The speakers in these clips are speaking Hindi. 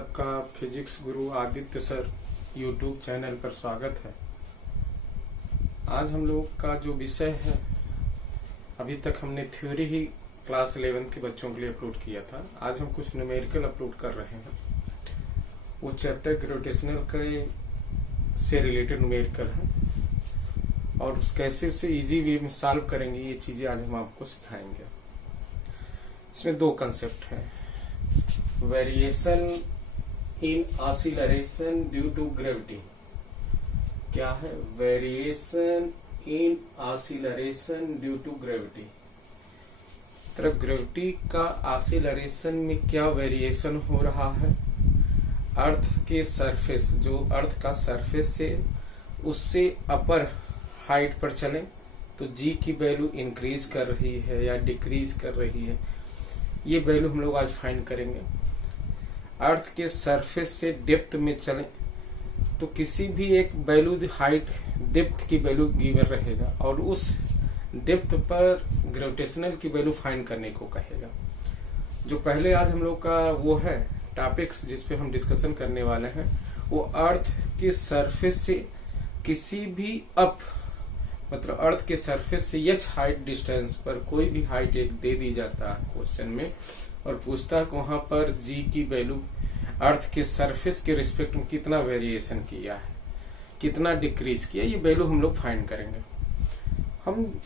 सबका फिजिक्स गुरु आदित्य सर यूट्यूब चैनल पर स्वागत है। आज हम लोग का जो विषय है, अभी तक हमने थ्योरी ही क्लास 11 के बच्चों के लिए अपलोड किया था। आज हम कुछ न्यूमेरिकल अपलोड कर रहे हैं। वो चैप्टर ग्रेविटेशनल के से रिलेटेड न्यूमेरिकल है और कैसे उसे इजी वे में सॉल्व करेंगे, ये चीजें आज हम आपको सिखाएंगे। इसमें दो कंसेप्ट है, variation in acceleration due to gravity. क्या है? Variation in acceleration due to gravity. तरफ ग्रेविटी का ऑसिलरेशन में क्या वेरिएशन हो रहा है, अर्थ के सरफेस, जो अर्थ का सरफेस से उससे अपर हाइट पर चले तो जी की वैल्यू इंक्रीज कर रही है या डिक्रीज कर रही है, ये वैल्यू हम लोग आज फाइंड करेंगे। अर्थ के सरफेस से डेप्थ में चलें तो किसी भी एक वैल्यू हाइट डेप्थ की वैल्यू गिवन रहेगा और उस डेप्थ पर ग्रेविटेशनल की वैल्यू फाइंड करने को कहेगा। जो पहले आज हम लोग का वो है टॉपिक्स जिसपे हम डिस्कशन करने वाले हैं, वो अर्थ के सरफेस से किसी भी मतलब अर्थ के सरफेस से एच हाइट डिस्टेंस पर कोई भी हाइट एक दे दी जाता है क्वेश्चन में और पूछता है कि वहां पर जी की वैल्यू अर्थ के सरफेस के रिस्पेक्ट में कितना वेरिएशन किया है, कितना डिक्रीज किया, ये वैल्यू हम लोग फाइंड करेंगे। हम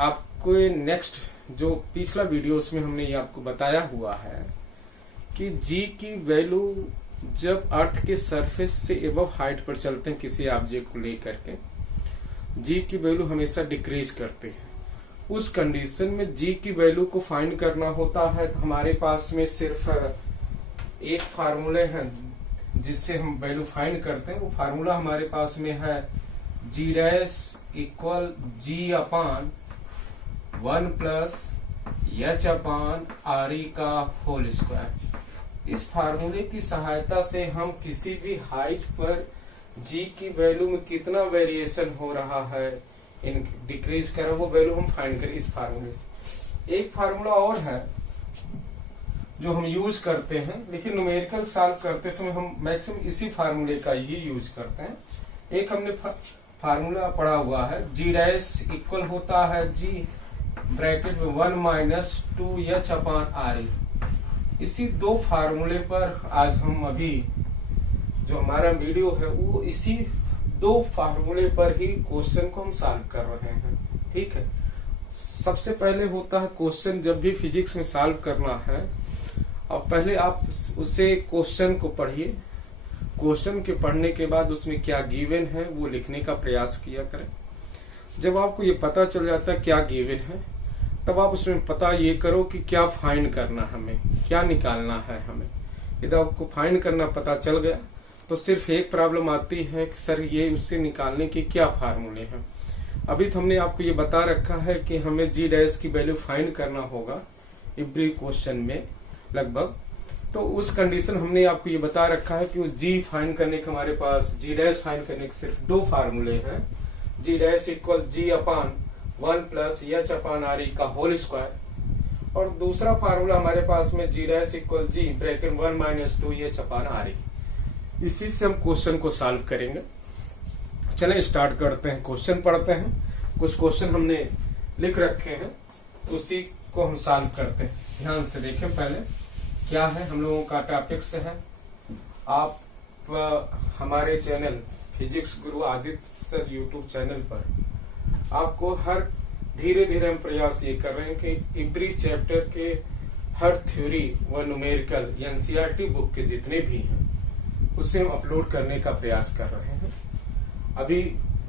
आपको नेक्स्ट जो पिछला वीडियो उसमें हमने ये आपको बताया हुआ है कि जी की वैल्यू जब अर्थ के सरफेस से एबव हाइट पर चलते हैं किसी ऑब्जेक्ट को लेकर के, जी की वैल्यू हमेशा डिक्रीज करते हैं। उस कंडीशन में जी की वैल्यू को फाइंड करना होता है तो हमारे पास में सिर्फ एक फार्मूले हैं जिससे हम वैल्यू फाइंड करते हैं। वो फार्मूला हमारे पास में है जी डैश इक्वल जी अपान 1 plus H upon r e का होल स्क्वायर। इस फार्मूले की सहायता से हम किसी भी हाइट पर जी की वैल्यू में कितना वेरिएशन हो रहा है, इन डिक्रीज कर वो वैल्यू हम फाइंड करें इस फार्मूले से। एक फार्मूला और है जो हम यूज करते हैं, लेकिन न्यूमेरिकल सॉल्व करते समय हम मैक्सिमम इसी फार्मूले का ही यूज करते हैं। एक हमने फार्मूला पढ़ा हुआ है, जी डैश इक्वल होता है जी ब्रैकेट में 1 माइनस 2 एच अपान आर ई। इसी दो फार्मूले पर आज हम अभी जो हमारा वीडियो है वो इसी दो फार्मूले पर ही क्वेश्चन को हम सॉल्व कर रहे हैं। ठीक है, सबसे पहले होता है क्वेश्चन जब भी फिजिक्स में सॉल्व करना है और पहले आप उसे क्वेश्चन को पढ़िए। क्वेश्चन के पढ़ने के बाद उसमें क्या गिवन है वो लिखने का प्रयास किया करें। जब आपको ये पता चल जाता है क्या गिवन है, तब आप उसमें पता ये करो कि क्या फाइंड करना, हमें क्या निकालना है। हमें यदि आपको फाइंड करना पता चल गया तो सिर्फ एक प्रॉब्लम आती है कि सर ये उससे निकालने के क्या फार्मूले हैं। अभी तो हमने आपको ये बता रखा है कि हमें जी डैश की वैल्यू फाइंड करना होगा एवरी क्वेश्चन में लगभग। तो उस कंडीशन हमने आपको ये बता रखा है कि जी फाइंड करने के हमारे पास जी डैश फाइंड करने के सिर्फ दो फार्मूले हैं, जी डैश इक्वल जी अपान 1 plus H upon r e का होल स्क्वायर और दूसरा फार्मूला हमारे पास में जी डैश इक्वल जी bracket 1 minus 2 H upon r ई। इसी से हम क्वेश्चन को सॉल्व करेंगे। चलें स्टार्ट करते हैं, क्वेश्चन पढ़ते हैं। कुछ क्वेश्चन हमने लिख रखे हैं, उसी को हम सॉल्व करते हैं। ध्यान से देखें पहले क्या है हम लोगों का टॉपिक से है। आप हमारे चैनल फिजिक्स गुरु आदित्य सर यूट्यूब चैनल पर आपको हर धीरे धीरे हम प्रयास ये कर रहे हैं कि एवरी चैप्टर के हर थ्योरी व न्यूमेरिकल एनसीईआरटी बुक के जितने भी हैं उससे हम अपलोड करने का प्रयास कर रहे हैं। अभी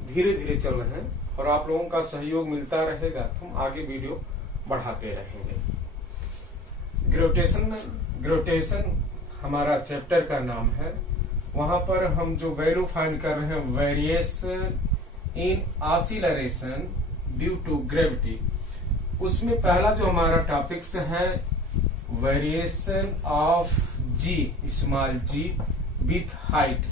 धीरे धीरे चल रहे हैं और आप लोगों का सहयोग मिलता रहेगा तो हम आगे वीडियो बढ़ाते रहेंगे। ग्रेविटेशन हमारा चैप्टर का नाम है। वहां पर हम जो वैल्यू फाइंड कर रहे हैं, variation in acceleration due to gravity, उसमें पहला जो हमारा टॉपिक्स है variation of ji small ji with height.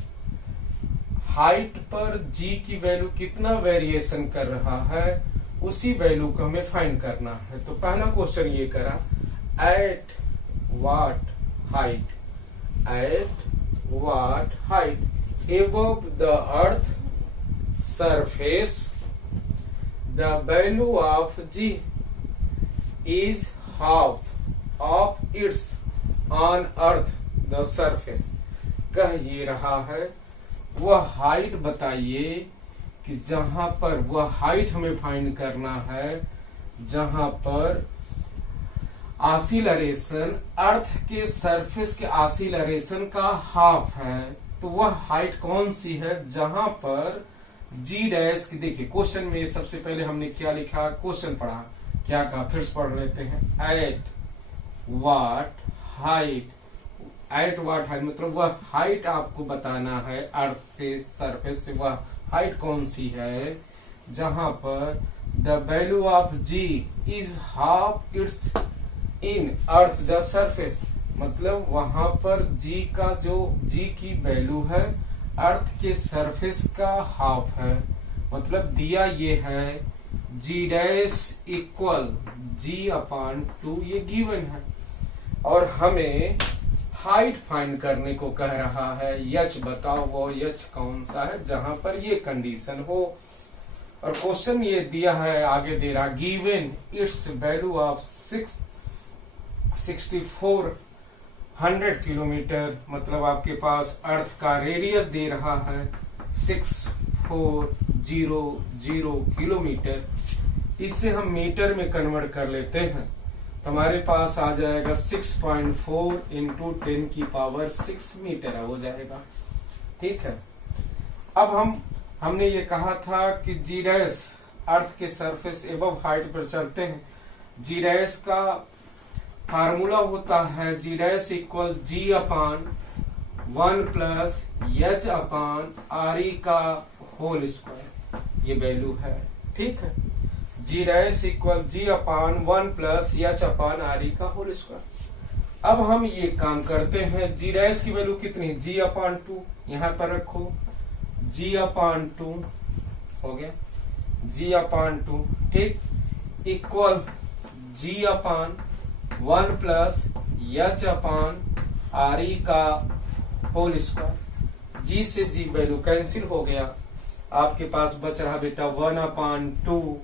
Height पर जी की वैल्यू कितना वेरिएशन कर रहा है उसी वैल्यू को हमें फाइंड करना है। तो पहला क्वेश्चन ये करा, eight what height at what height above the earth surface the value of g is half of its on earth the surface। कह ये रहा है वह हाइट बताइए कि जहां पर वह हाइट हमें फाइंड करना है जहां पर ऑसिलरेशन अर्थ के सरफेस के ऑसिलरेशन का हाफ है। तो वह हाइट कौन सी है जहां पर जी डैश की, देखिए क्वेश्चन में सबसे पहले हमने क्या लिखा, क्वेश्चन पढ़ा, क्या कहा, फिर से पढ़ लेते हैं। At what height, at what height मतलब वह हाइट आपको बताना है अर्थ से सरफेस से, वह हाइट कौन सी है जहां पर the value of g is half its in earth the surface, मतलब वहां पर जी का जो जी की वैल्यू है अर्थ के सरफेस का हाफ है। मतलब दिया ये है जी डैश इक्वल जी अपॉन 2, ये गिवन है और हमें हाइट फाइंड करने को कह रहा है। यच बताओ वो यच कौन सा है जहां पर ये कंडीशन हो। और क्वेश्चन ये दिया है, आगे दे रहा given it's value of 6400 kilometre, मतलब आपके पास अर्थ का रेडियस दे रहा है 6400 किलोमीटर। इससे हम मीटर में कन्वर्ट कर लेते हैं तो हमारे पास आ जाएगा 6.4 इंटू 10 की पावर 6 मीटर हो जाएगा। ठीक है, अब हमने ये कहा था कि जी डैश अर्थ के सरफेस एबव हाइट पर चलते हैं। जी डैश का फार्मूला होता है जी डैश इक्वल जी अपान 1 plus H upon r e का होल स्क्वायर, ये वैल्यू है। ठीक है, जी डैश इक्वल जी अपान 1 plus H upon r e का होल स्क्वायर। अब हम ये काम करते हैं, जी डैश की वैल्यू कितनी, जी अपान 2 यहां पर रखो, जी अपान 2 हो गया, जी अपान 2 ठीक, इक्वल जी अपान 1 plus H upon r e का होल स्क्वायर। जी से जी वैल्यू कैंसिल हो गया, आपके पास बच रहा बेटा 1 अपान 2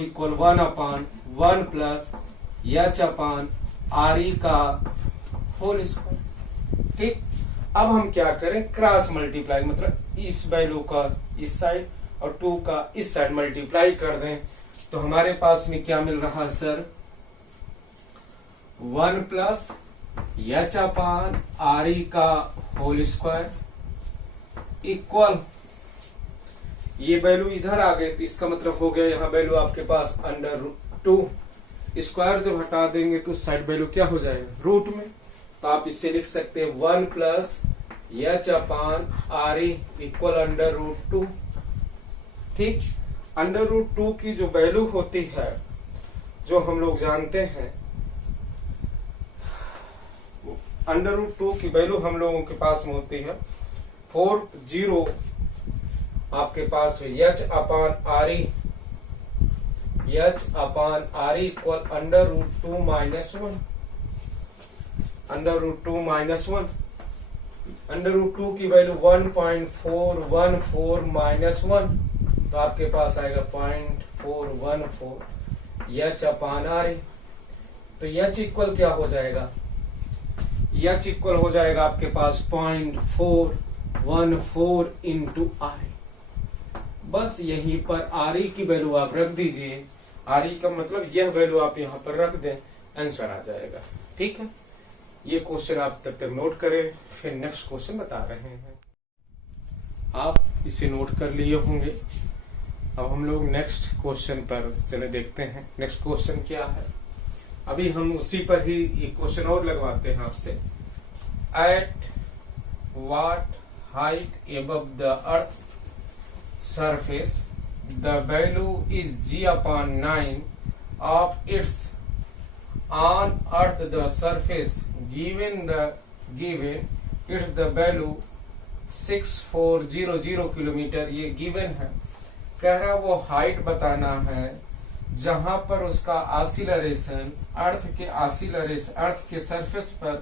इक्वल 1 अपान 1 plus H upon r e का होल स्क्वायर। ठीक, अब हम क्या करें, क्रॉस मल्टीप्लाई, मतलब इस वैल्यू का इस साइड और 2 का इस साइड मल्टीप्लाई कर दें तो हमारे पास में क्या मिल रहा है sir, 1 plus H upon r e का होल स्क्वायर इक्वल, ये वैल्यू इधर आ गए तो इसका मतलब हो गया यहाँ वैल्यू आपके पास √2, स्क्वायर जब हटा देंगे तो साइड वैल्यू क्या हो जाएगा, रूट में। तो आप इससे लिख सकते हैं 1 plus H upon r e equal √2। ठीक, √2 की जो वैल्यू होती है जो हम लोग जानते हैं, √2 की वैल्यू हम लोगों के पास में होती है 40, आपके पास h upon r e, h upon r e equal √2 minus 1, √2 minus 1, √2 की वैल्यू 1.414 माइनस 1, तो आपके पास आएगा 0.414 एच अपान आर ई। तो एच इक्वल क्या हो जाएगा, एच इक्वल हो जाएगा आपके पास 0.414 इंटू आर ई। बस यहीं पर आर ई की वैल्यू आप रख दीजिए, आर ई का मतलब यह वैल्यू आप यहाँ पर रख दें, आंसर आ जाएगा। ठीक है, ये क्वेश्चन आप तब तक नोट करें, फिर नेक्स्ट क्वेश्चन बता रहे हैं। आप इसे नोट कर लिए होंगे। अब हम लोग नेक्स्ट क्वेश्चन पर चले देखते हैं। नेक्स्ट क्वेश्चन क्या है, अभी हम उसी पर ही एक क्वेश्चन और लगवाते हैं आपसे। At what height above the earth surface the value is g upon 9 of its on earth the surface given its the value 6400 kilometre, ये गिवन है। कह रहा वो हाइट बताना है जहां पर उसका ऑसिलरेशन अर्थ के सरफेस पर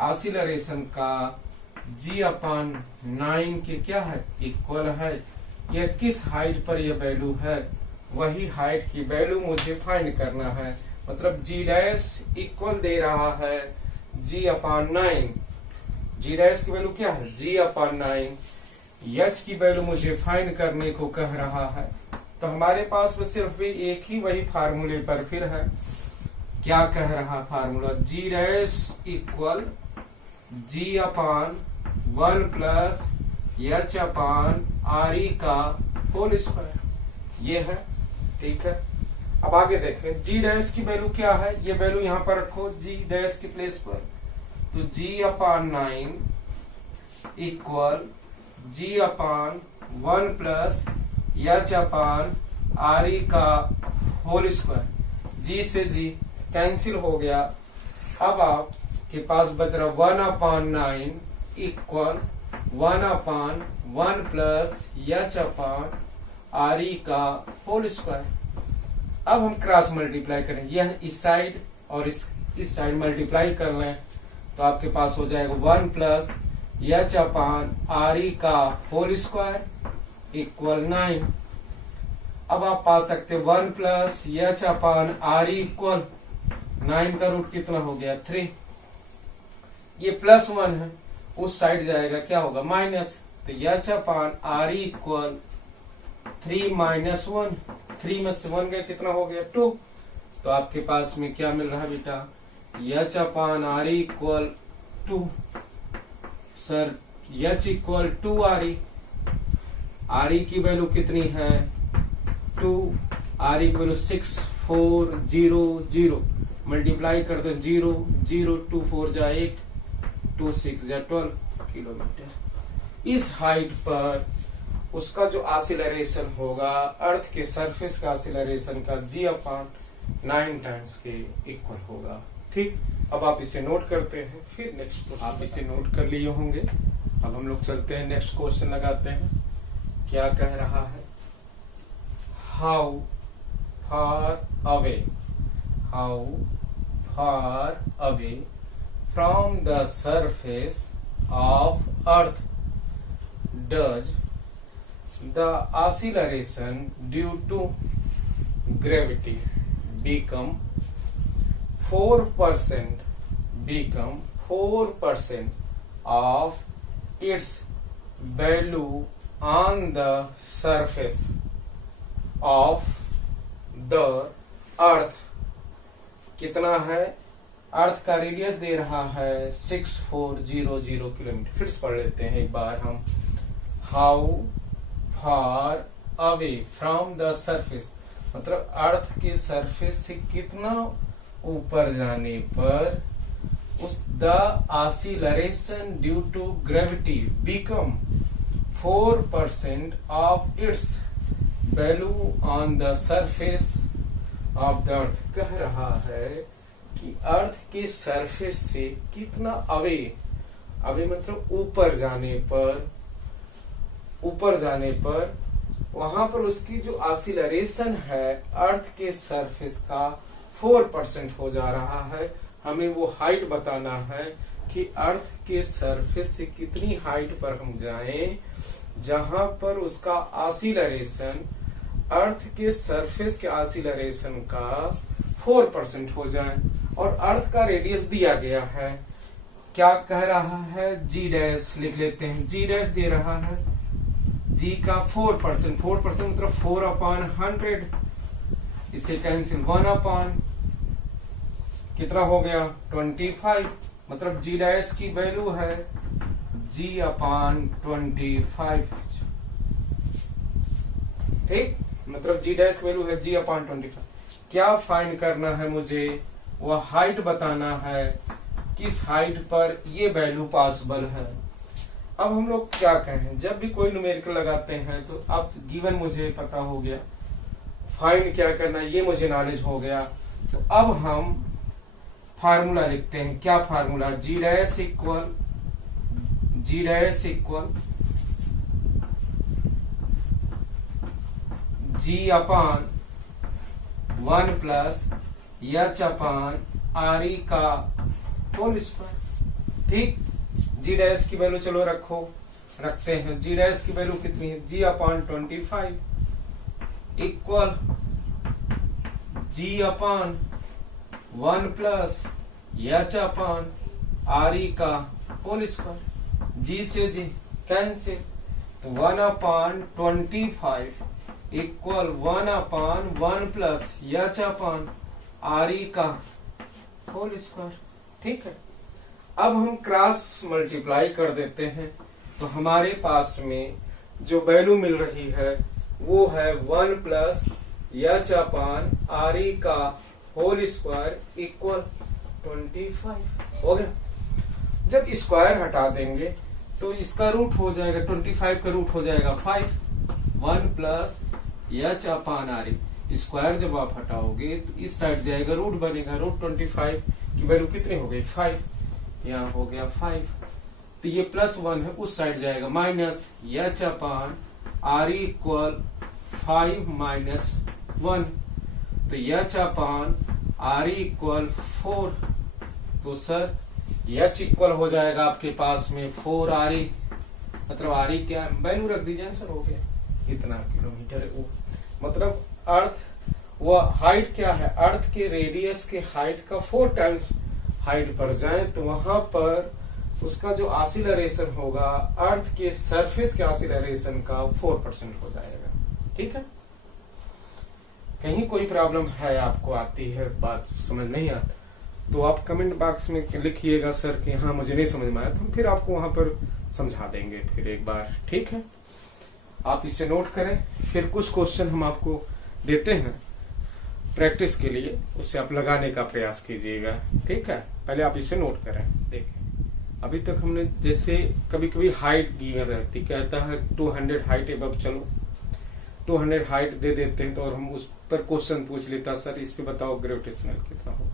ऑसिलरेशन का G/9 के क्या है, इक्वल है। यह किस हाइट पर यह वैल्यू है, वही हाइट की वैल्यू मुझे फाइंड करना है। मतलब G डैश इक्वल दे रहा है G/9। G डैश की वैल्यू क्या है, G/9। H की वैल्यू मुझे फाइंड करने को कह रहा है। तो हमारे पास में सिर्फ एक ही वही फार्मूले पर फिर है। क्या कह रहा formula, G dash equal G/1 plus H/RE का होल स्क्वायर। ये है, ठीक है। अब आगे देखें, G डैश की वैल्यू क्या है, ये वैल्यू यहां पर रखो G डैश के प्लेस पर। तो G/9 equal G/1 plus H/RE का होल स्क्वायर। G से G कैंसिल हो गया। अब आपके पास बच रहा 1/9 इक्वल 1/1 प्लस H/RE का होल स्क्वायर। अब हम क्रॉस मल्टीप्लाई करें, यह इस साइड और इस साइड मल्टीप्लाई कर लें तो आपके पास हो जाएगा 1 प्लस H/RE का होल स्क्वायर इक्वल 9। अब आप पा सकते 1 प्लस H/RE इक्वल 9 का रूट कितना हो गया, 3। ये +1 है, उस साइड जाएगा क्या होगा, माइनस। तो H/RE इक्वल 3 माइनस 1। 3 में से 1 गया, कितना हो गया, 2। तो आपके पास में क्या मिल रहा है बेटा, H/RE equal 2। Sir H equal 2RE, RE की वैल्यू कितनी है, 2। RE की वैल्यू 6 4 0 0 मल्टीप्लाई करते 0 0 2 4 जा 8 2 6 जा 12 किलोमीटर। इस हाइट पर उसका जो ऑसिलरेशन होगा, अर्थ के सरफेस का ऑसिलरेशन का G/9 टाइम्स के इक्वल होगा। ठीक, अब आप इसे नोट करते हैं, फिर नेक्स्ट आप इसे नोट कर लिए होंगे। अब हम लोग चलते हैं, नेक्स्ट क्वेश्चन लगाते हैं। क्या कह रहा है, how far away from the surface of earth does the acceleration due to gravity become 4% of its value on the surface of the earth। कितना है, अर्थ का रेडियस दे रहा है 6400 किलोमीटर। फिर से पढ़ लेते हैं एक बार हम। How far away from the surface, मतलब अर्थ के सरफेस से कितना ऊपर जाने पर उस the acceleration due to gravity become 4% of its value on the surface of the earth. कह रहा है कि अर्थ के सरफेस से कितना अवे मतलब ऊपर जाने पर वहां पर उसकी जो ऑसिलरेशन है अर्थ के सरफेस का 4% हो जा रहा है। हमें वो हाइट बताना है कि अर्थ के सरफेस से कितनी हाइट पर हम जाएं जहां पर उसका ऑसिलरेशन अर्थ के सरफेस के ऑसिलरेशन का 4% हो जाए। और अर्थ का रेडियस दिया गया है, क्या कह रहा है, G डैश लिख लेते हैं। G डैश दे रहा है G का 4% मतलब 4/100। इसे कैंसिल 1/, कितना हो गया, 25। मतलब G डैश की वैल्यू है G/25। ठीक, मतलब G डैश वैल्यू है G/25। क्या फाइंड करना है मुझे, वह हाइट बताना है, किस हाइट पर ये वैल्यू पॉसिबल है। अब हम लोग क्या कहें, जब भी कोई न्यूमेरिकल लगाते हैं तो अब गिवन मुझे पता हो गया, फाइंड क्या करना ये मुझे नॉलेज हो गया। तो अब हम फार्मूला लिखते हैं। क्या formula, G dash equal G/1 plus H/RE का होल स्क्वायर। ठीक। जी डैश की वैल्यू चलो रखते हैं। जी डैश की वैल्यू कितनी है? G upon 25 equal g upon 1 plus h upon r e का होल स्क्वायर। जी से जी कैंसिल, तो 1 upon 25 equal 1 upon 1 plus h upon r e का होल स्क्वायर। ठीक है, अब हम क्रॉस मल्टीप्लाई कर देते हैं, तो हमारे पास में जो वैल्यू मिल रही है वो है 1 plus h upon r e का होल स्क्वायर इक्वल 25 हो गया। जब स्क्वायर हटा देंगे तो इसका रूट हो जाएगा 25 का रूट हो जाएगा 5। 1 plus h upon r E square जब आप हटाओगे तो इस साइड जाएगा, रूट बनेगा, रूट 25 की वैल्यू कितनी हो गई? 5। यहाँ हो गया 5, तो ये +1 है, उस साइड जाएगा, minus H upon r e equal 5 minus 1, तो H upon r e equal 4। तो सर एच इक्वल हो जाएगा आपके पास में 4 आर ई, मतलब आर ई क्या वैल्यू रख दीजिए, आंसर हो गया इतना किलोमीटर है। वो मतलब अर्थ वो हाइट क्या है? अर्थ के रेडियस के हाइट का 4 टाइम्स हाइट पर जाए तो वहां पर उसका जो ऑसिलरेशन होगा अर्थ के सरफेस के ऑसिलरेशन का 4% हो जाएगा। ठीक है, कहीं कोई प्रॉब्लम है आपको आती है, बात समझ नहीं आता, तो आप कमेंट बॉक्स में लिखिएगा सर कि हाँ मुझे नहीं समझ में आया, तो हम फिर आपको वहां पर समझा देंगे फिर एक बार। ठीक है, आप इसे नोट करें, फिर कुछ क्वेश्चन हम आपको देते हैं प्रैक्टिस के लिए, उससे आप लगाने का प्रयास कीजिएगा। ठीक है, पहले आप इसे नोट करें। देखें, अभी तक हमने जैसे कभी कभी हाइट गिवन रहती, कहता है 200 हाइट एबव, चलो 200 हाइट दे देते हैं, तो और हम उस पर क्वेश्चन पूछ लेता सर इस पे बताओ ग्रेविटेशनल कितना हो।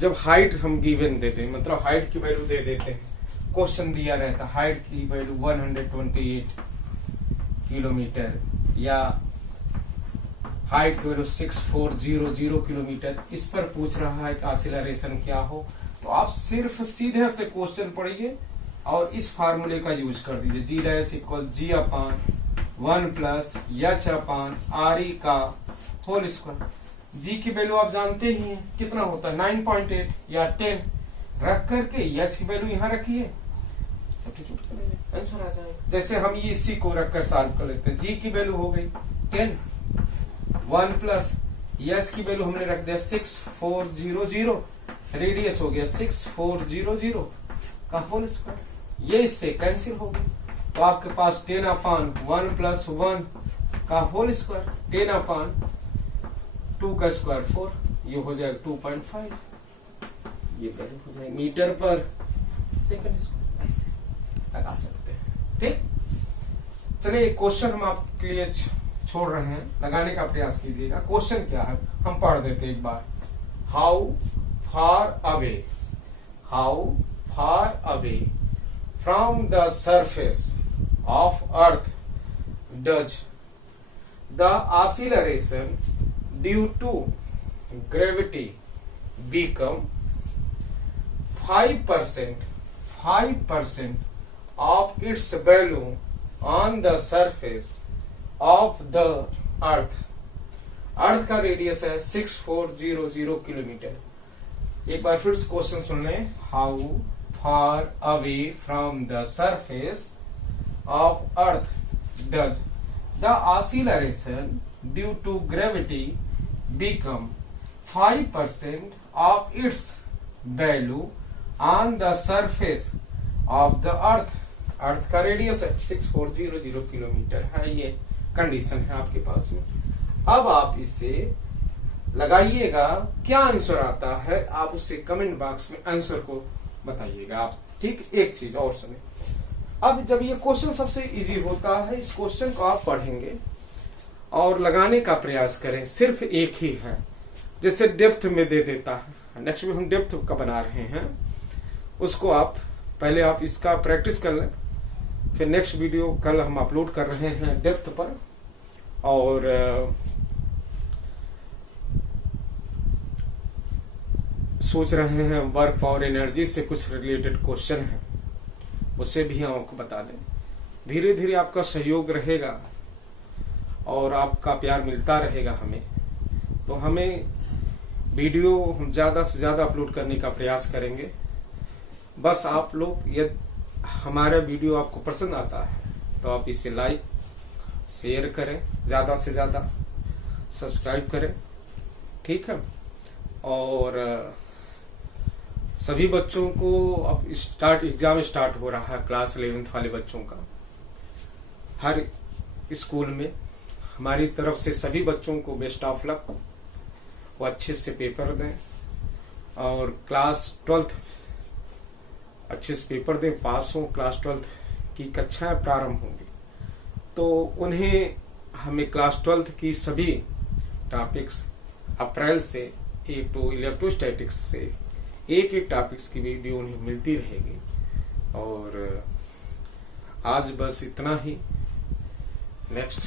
जब हाइट हम गिवन देते हैं, मतलब हाइट की वैल्यू दे देते हैं, क्वेश्चन दिया रहता हाइट की वैल्यू 128 किलोमीटर या हाइट की वैल्यू 6400 किलोमीटर, इस पर पूछ रहा है कि ऑसिलरेशन क्या हो, तो आप सिर्फ सीधे से क्वेश्चन पढ़िए और इस फार्मूले का यूज कर दीजिए। G dash equal g upon 1 plus h upon r e का होल स्क्वायर। जी की वैल्यू आप जानते ही हैं कितना होता है, 9.8 या 10 रख करके एच की वैल्यू यहाँ रखिए, सब्स्टिट्यूट कर लीजिए, आंसर आ जाएगा। जैसे हम ये इसी को रखकर सॉल्व कर लेते हैं। जी की वैल्यू हो गई 10, 1 प्लस एच की वैल्यू हमने रख दिया 6400, रेडियस हो गया 6400 का होल स्क्वायर, ये इससे कैंसिल हो गई, तो आपके पास 10 अपॉन 1 प्लस 1 का होल स्क्वायर, 10 अपॉन 2 का स्क्वायर 4, ये हो जाएगा 2.5, ये वैल्यू हो जाएगी मीटर पर सेकंड स्क्वायर, ऐसे लगा सकते हैं। ठीक, चलिए क्वेश्चन हम आपके लिए छोड़ रहे हैं, लगाने का प्रयास कीजिएगा। क्वेश्चन क्या है हम पढ़ देते एक बार। How far away from the surface of earth does the acceleration due to gravity become 5% of its value on the surface of the earth। अर्थ का रेडियस है 6400 किलोमीटर। एक बार फिर क्वेश्चन सुन लें। How far away from the surface of earth does the acceleration due to gravity become 5% of its value on the surface of the earth। अर्थ का रेडियस है 6400 किलोमीटर है, ये कंडीशन है आपके पास में। अब आप इसे लगाइएगा, क्या आंसर आता है आप उसे कमेंट बॉक्स में आंसर को बताइएगा आप। ठीक, एक चीज और सुने, अब जब ये क्वेश्चन सबसे इजी होता है, इस क्वेश्चन को आप पढ़ेंगे और लगाने का प्रयास करें। सिर्फ एक ही है, जैसे डेप्थ में दे देता है, नेक्स्ट में हम डेप्थ का बना रहे हैं, उसको आप पहले आप इसका प्रैक्टिस कर लें, फिर नेक्स्ट वीडियो कल हम अपलोड कर रहे हैं डेप्थ पर, और सोच रहे हैं वर्क और एनर्जी से कुछ रिलेटेड क्वेश्चन है। उसे भी हम आपको बता दें। धीरे धीरे आपका सहयोग रहेगा और आपका प्यार मिलता रहेगा हमें, तो हमें वीडियो हम ज्यादा से ज्यादा अपलोड करने का प्रयास करेंगे। बस आप लोग यदि हमारा वीडियो आपको पसंद आता है तो आप इसे लाइक शेयर करें, ज्यादा से ज्यादा सब्सक्राइब करें, ठीक है। और सभी बच्चों को अब एग्जाम स्टार्ट हो रहा है, क्लास 11th वाले बच्चों का। हर स्कूल में हमारी तरफ से सभी बच्चों को बेस्ट ऑफ लक, वो अच्छे से पेपर दें और क्लास 12th अच्छे से पेपर दें, पास हो। क्लास 12th की कक्षाएं प्रारंभ होंगी तो उन्हें हमें क्लास 12th की सभी टॉपिक्स अप्रैल से 1 to इलेक्ट्रोस्टैटिक्स से एक टॉपिक्स की वीडियो उन्हें मिलती रहेगी। और आज बस इतना ही। नेक्स्ट